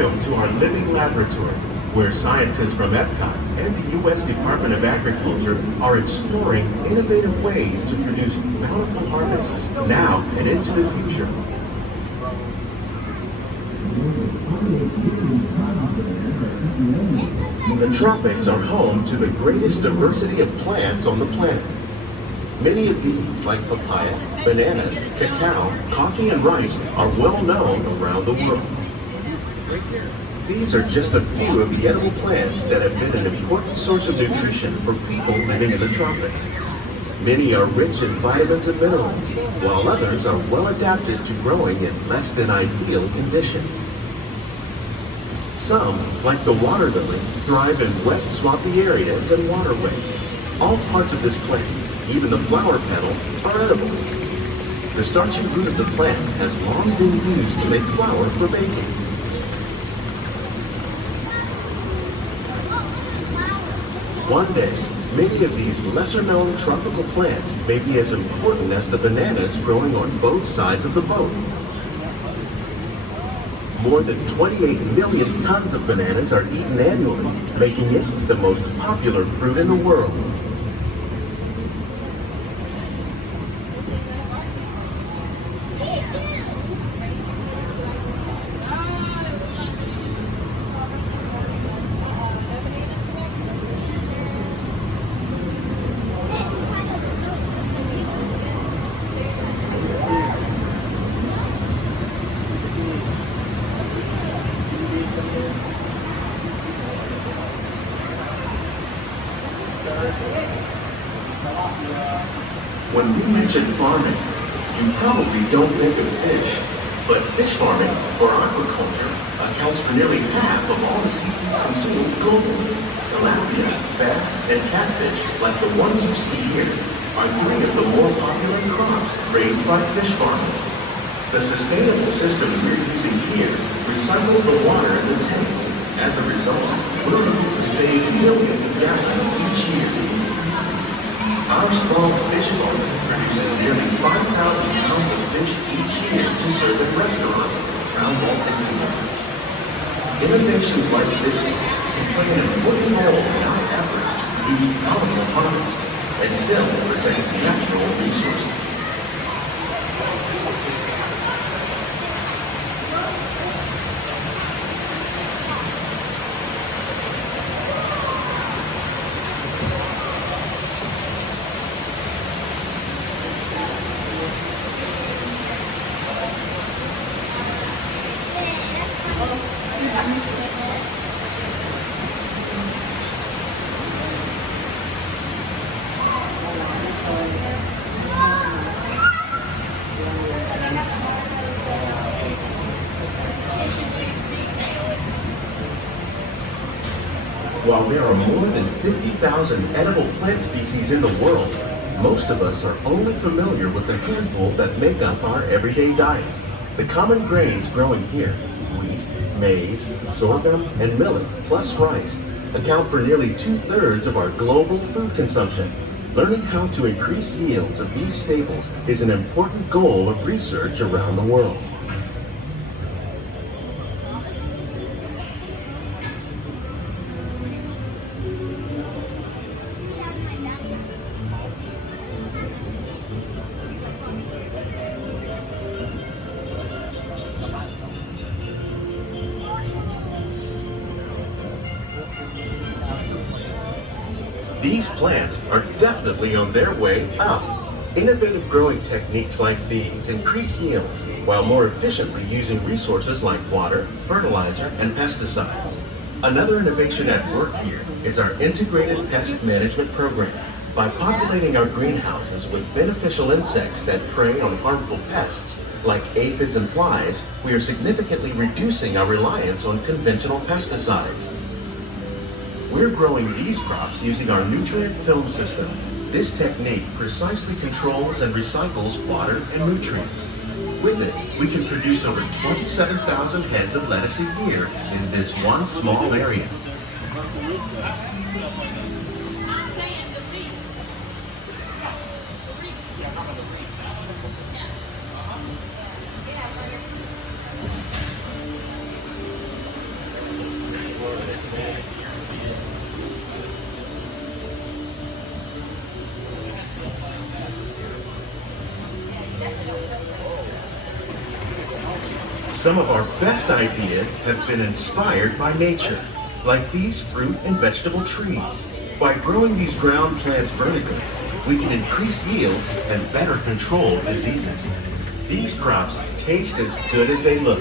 Welcome to our living laboratory, where scientists from Epcot and the U.S. Department of Agriculture are exploring innovative ways to produce bountiful harvests now and into the future. The tropics are home to the greatest diversity of plants on the planet. Many of these, like papaya, bananas, cacao, coffee, and rice, are well known around the world. These are just a few of the edible plants that have been an important source of nutrition for people living in the tropics. Many are rich in vitamins and minerals, while others are well adapted to growing in less than ideal conditions. Some, like the water lily, thrive in wet, swampy areas and waterways. All parts of this plant, even the flower petals, are edible. The starchy root of the plant has long been used to make flour for baking. One day, many of these lesser-known tropical plants may be as important as the bananas growing on both sides of the boat. More than 28 million tons of bananas are eaten annually, making it the most popular fruit in the world. When we mention farming, you probably don't think of fish, but fish farming, or aquaculture, accounts for nearly half of all the seafood consumed globally. Tilapia, bass, and catfish, like the ones you see here, are three of the more popular crops raised by fish farmers. The sustainable system we're using here recycles the water in the tanks. As a result, we're able to save millions of gallons each year. Our strong fish farm produces nearly 5,000 pounds of fish each year to serve in restaurants around Walt Disney World. Innovations like this one can play an important role in our efforts to produce bountiful harvests and still protect natural resources. While there are more than 50,000 edible plant species in the world, most of us are only familiar with the handful that make up our everyday diet. The common grains growing here, wheat, maize, sorghum, and millet, plus rice, account for nearly 2/3 of our global food consumption. Learning how to increase yields of these staples is an important goal of research around the world. These plants are definitely on their way up. Innovative growing techniques like these increase yields while more efficiently using resources like water, fertilizer, and pesticides. Another innovation at work here is our integrated pest management program. By populating our greenhouses with beneficial insects that prey on harmful pests like aphids and flies, we are significantly reducing our reliance on conventional pesticides. We're growing these crops using our nutrient film system. This technique precisely controls and recycles water and nutrients. With it, we can produce over 27,000 heads of lettuce a year in this one small area. Some of our best ideas have been inspired by nature, like these fruit and vegetable trees. By growing these ground plants vertically, we can increase yields and better control diseases. These crops taste as good as they look.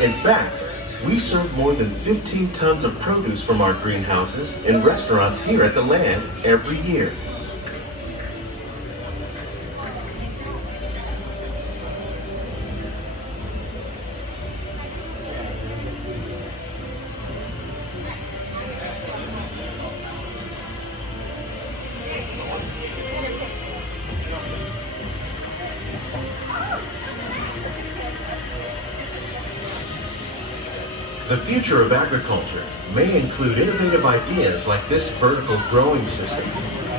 In fact, we serve more than 15 tons of produce from our greenhouses in restaurants here at the land every year. The future of agriculture may include innovative ideas like this vertical growing system.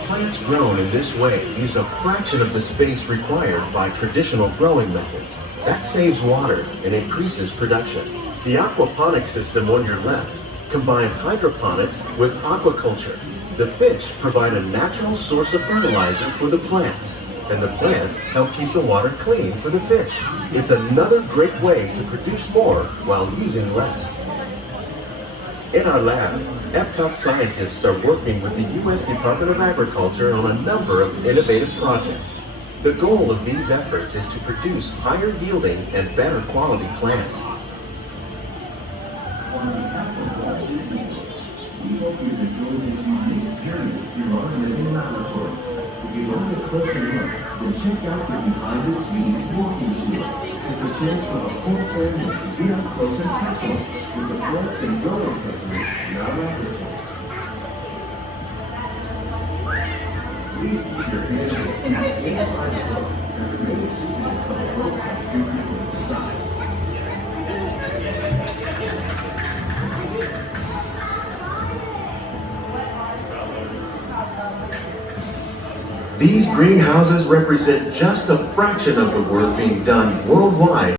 Plants grown in this way use a fraction of the space required by traditional growing methods. That saves water and increases production. The aquaponics system on your left combines hydroponics with aquaculture. The fish provide a natural source of fertilizer for the plants, and the plants help keep the water clean for the fish. It's another great way to produce more while using less. In our lab, Epcot scientists are working with the U.S. Department of Agriculture on a number of innovative projects. The goal of these efforts is to produce higher yielding and better quality plants. We hope you've enjoyed this unique journey through our living laboratory. If you'd like a closer look, then check out the behind-the-scenes walking tour. It's a chance for the whole family to be up close and personal with the plants and growing techniques in our laboratory. Please keep your hands and feet inside the book and remain seated until the book has simply been stopped. These greenhouses represent just a fraction of the work being done worldwide